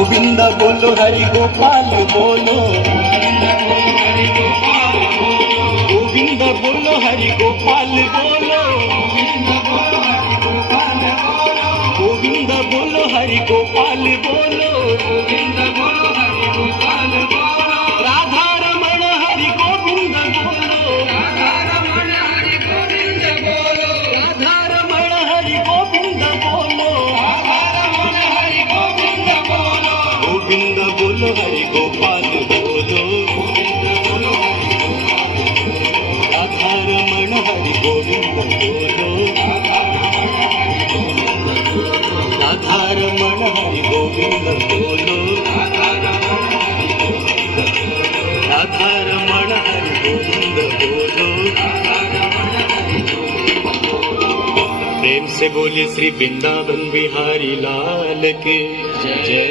गोविंद बोलो हरि गोपाल बोलो, गोविंद बोलो हरि गोपाल बोलो, गोविंद बोलो हरि गोपाल बोलो, राधा रमण हरि गोविंद बोलो, राधा रमण हरि गोविंद बोलो, गोविंद बोलो हरि गोपाल बोलो, राधा रमण हरि गोविंद बोलो, राधा रमण हरि गोविंद बोलो, राधा रमण हरि गोविंद बोलो। प्रेम से बोलिए श्री वृंदावन बिहारी लाल के जय।